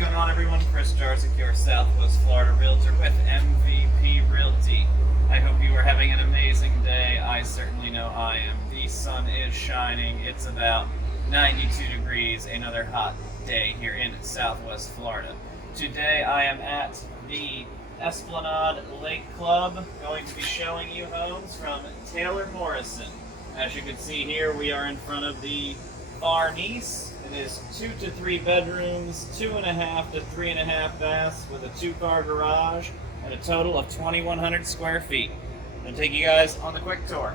going on, everyone? Chris Jarzyk, your Southwest Florida Realtor with MVP Realty. I hope you are having an amazing day. I certainly know I am. The sun is shining. It's about 92 degrees, another hot day here in Southwest Florida. Today I am at the Esplanade Lake Club, going to be showing you homes from Taylor Morrison. As you can see here, we are in front of the Bar Nice. It is 2 to 3 bedrooms, 2.5 to 3.5 baths with a 2-car garage and a total of 2,100 square feet. I'm going to take you guys on the quick tour.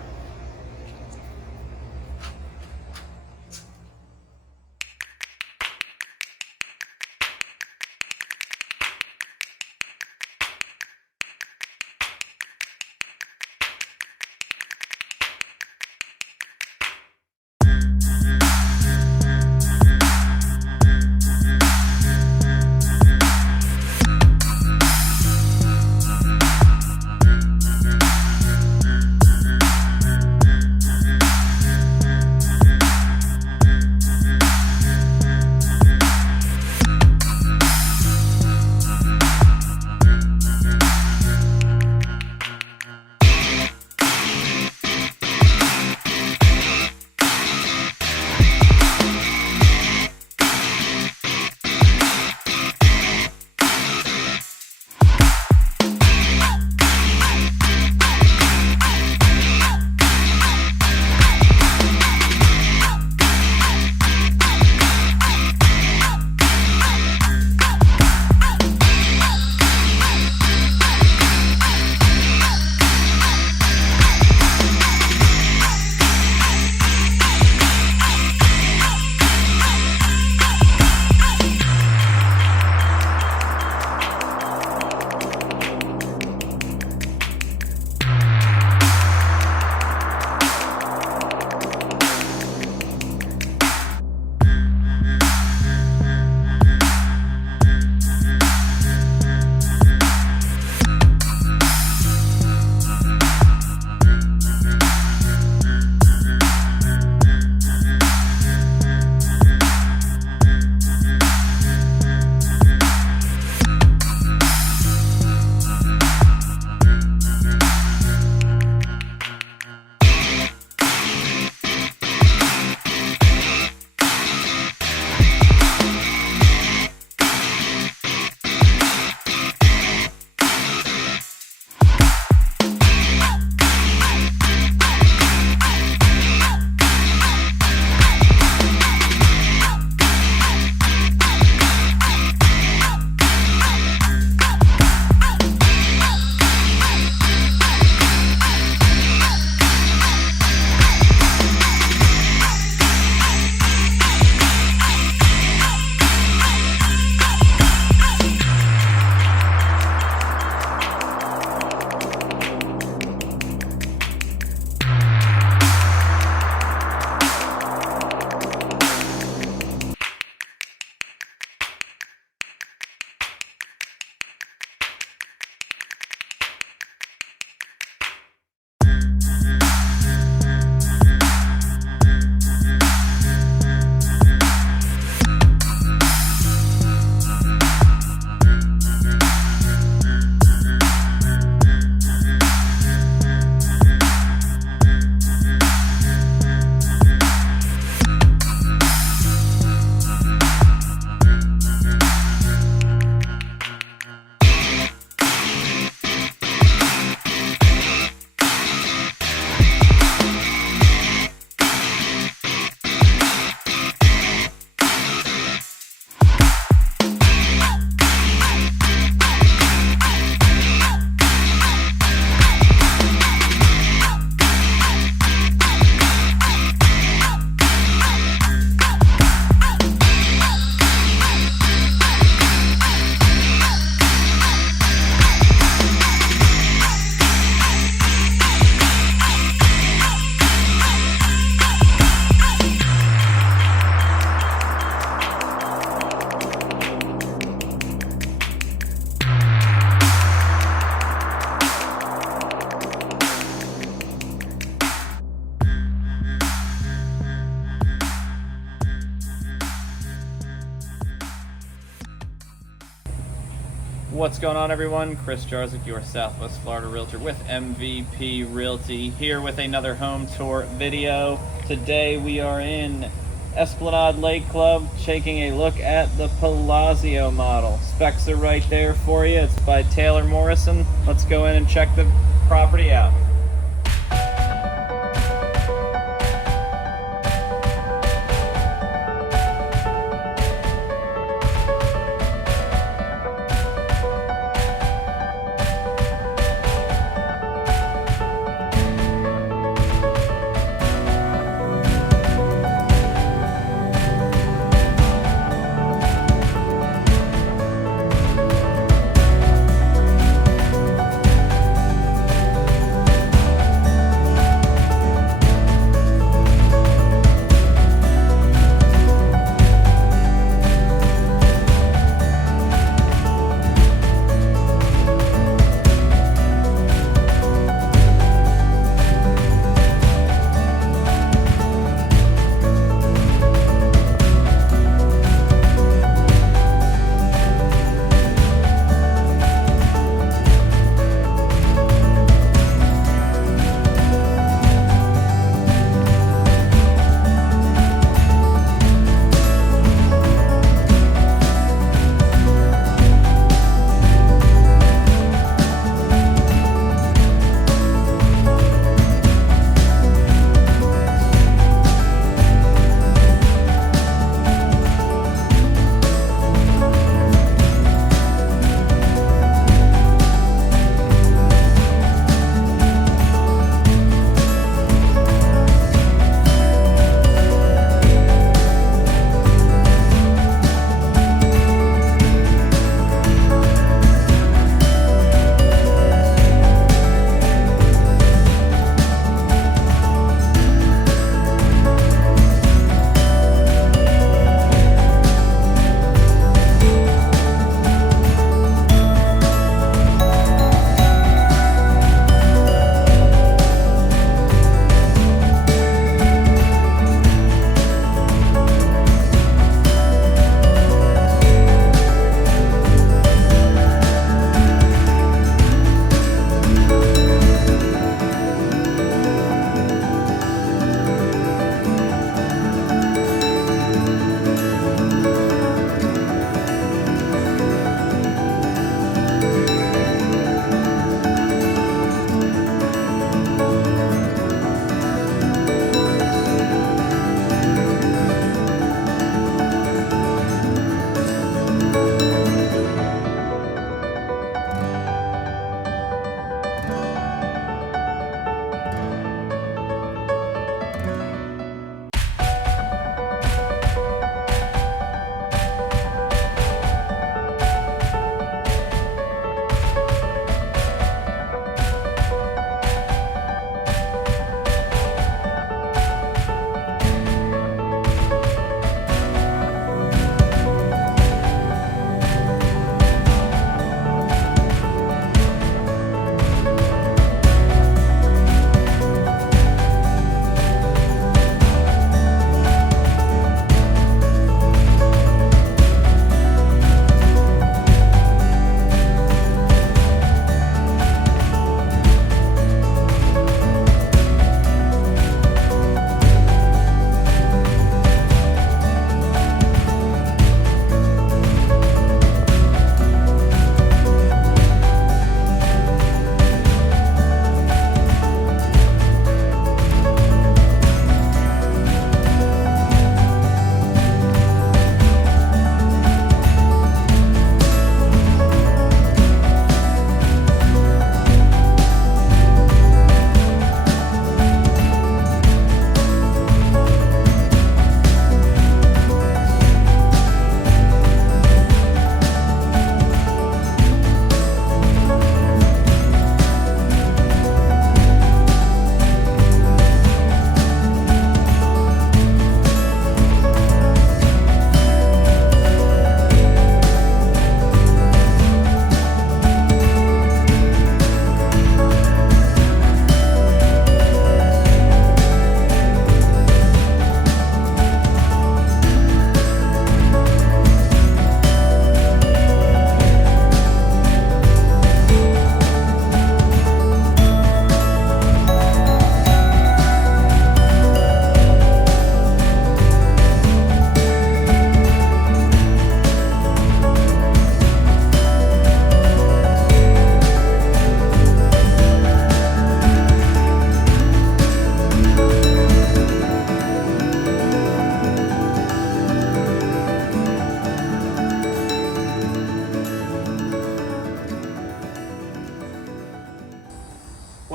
What's going on, everyone? Chris Jarzyk, your Southwest Florida Realtor with MVP Realty, here with another home tour video. Today we are in Esplanade Lake Club, taking a look at the Palazzo model. Specs are right there for you. It's by Taylor Morrison. Let's go in and check the property out.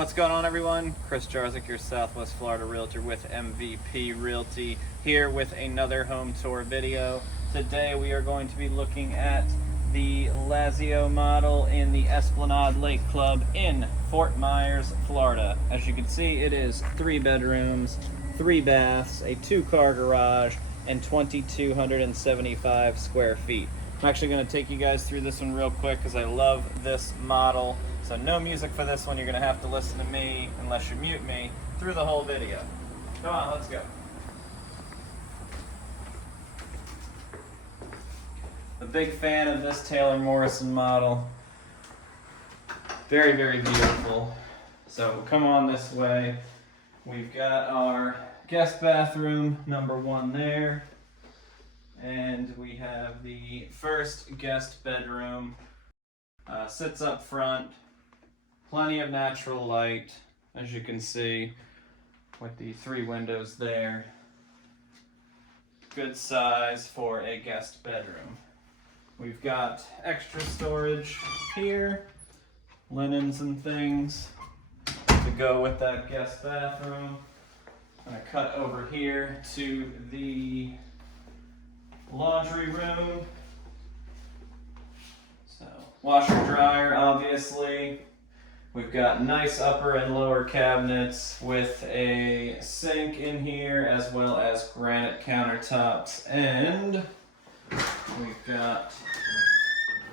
What's going on, everyone? Chris Jarzyk, your Southwest Florida Realtor with MVP Realty, here with another home tour video. Today we are going to be looking at the Lazio model in the Esplanade Lake Club in Fort Myers, Florida. As you can see, it is 3 bedrooms, 3 baths, a 2-car garage, and 2,275 square feet. I'm actually going to take you guys through this one real quick because I love this model. So no music for this one. You're going to have to listen to me, unless you mute me, through the whole video. Come on, let's go. A big fan of this Taylor Morrison model. Very, very beautiful. So come on this way. We've got our guest bathroom, number 1 there. And we have the first guest bedroom. Sits up front. Plenty of natural light, as you can see, with the 3 windows there. Good size for a guest bedroom. We've got extra storage here, linens and things to go with that guest bathroom. I'm going to cut over here to the laundry room. So, washer dryer, obviously. We've got nice upper and lower cabinets with a sink in here, as well as granite countertops, and we've got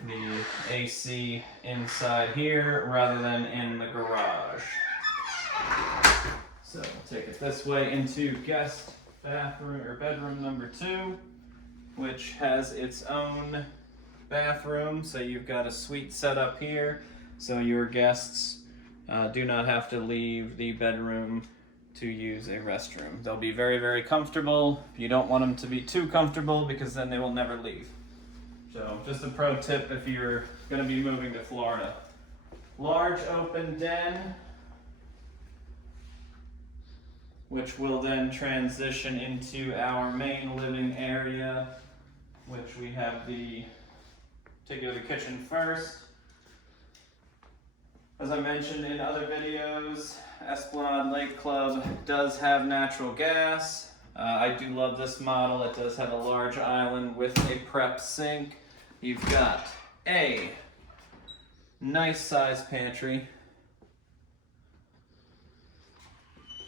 the AC inside here rather than in the garage. So we'll take it this way into guest bathroom or bedroom number 2, which has its own bathroom. So you've got a suite set up here, so your guests do not have to leave the bedroom to use a restroom. They'll be very, very comfortable. You don't want them to be too comfortable because then they will never leave. So just a pro tip if you're going to be moving to Florida. Large open den, which will then transition into our main living area, which we have take you to the kitchen first. As I mentioned in other videos, Esplanade Lake Club does have natural gas. I do love this model. It does have a large island with a prep sink. You've got a nice size pantry.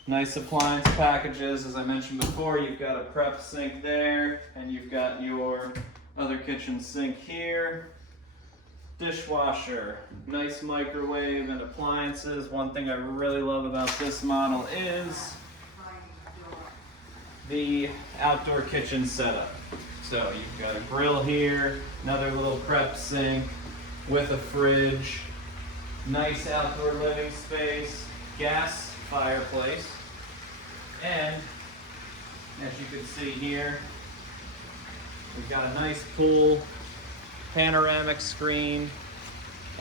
Nice appliance packages. As I mentioned before, you've got a prep sink there, and you've got your other kitchen sink here. Dishwasher, nice microwave and appliances. One thing I really love about this model is the outdoor kitchen setup. So you've got a grill here, another little prep sink with a fridge, nice outdoor living space, gas fireplace, and as you can see here, we've got a nice pool, panoramic screen,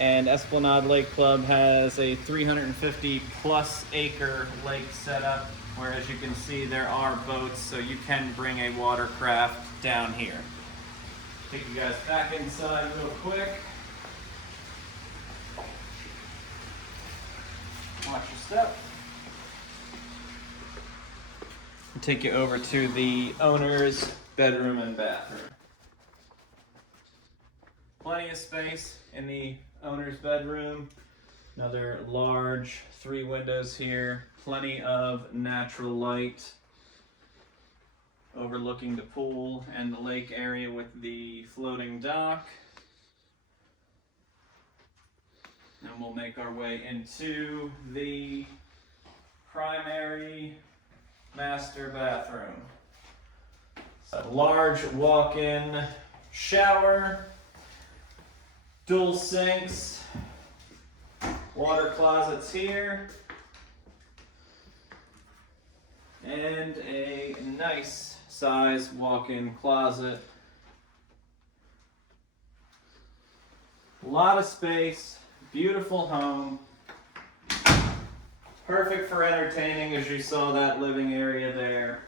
and Esplanade Lake Club has a 350 plus acre lake setup, where as you can see there are boats, so you can bring a watercraft down here. Take you guys back inside real quick. Watch your step. I'll take you over to the owner's bedroom and bathroom. Plenty of space in the owner's bedroom. Another large 3 windows here. Plenty of natural light overlooking the pool and the lake area with the floating dock. And we'll make our way into the primary master bathroom. A large walk-in shower, dual sinks, water closets here, and a nice size walk-in closet. A lot of space, beautiful home, perfect for entertaining, as you saw that living area there.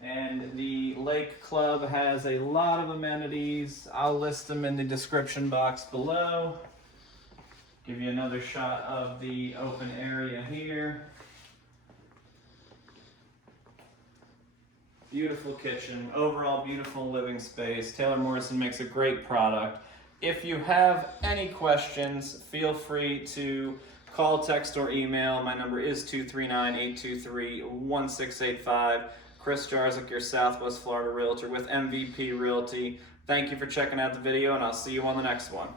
And the Lake Club has a lot of amenities. I'll list them in the description box below. Give you another shot of the open area here. Beautiful kitchen, overall beautiful living space. Taylor Morrison makes a great product. If you have any questions, feel free to call, text, or email. My number is 239-823-1685. Chris Jarzyk, your Southwest Florida Realtor with MVP Realty. Thank you for checking out the video, and I'll see you on the next one.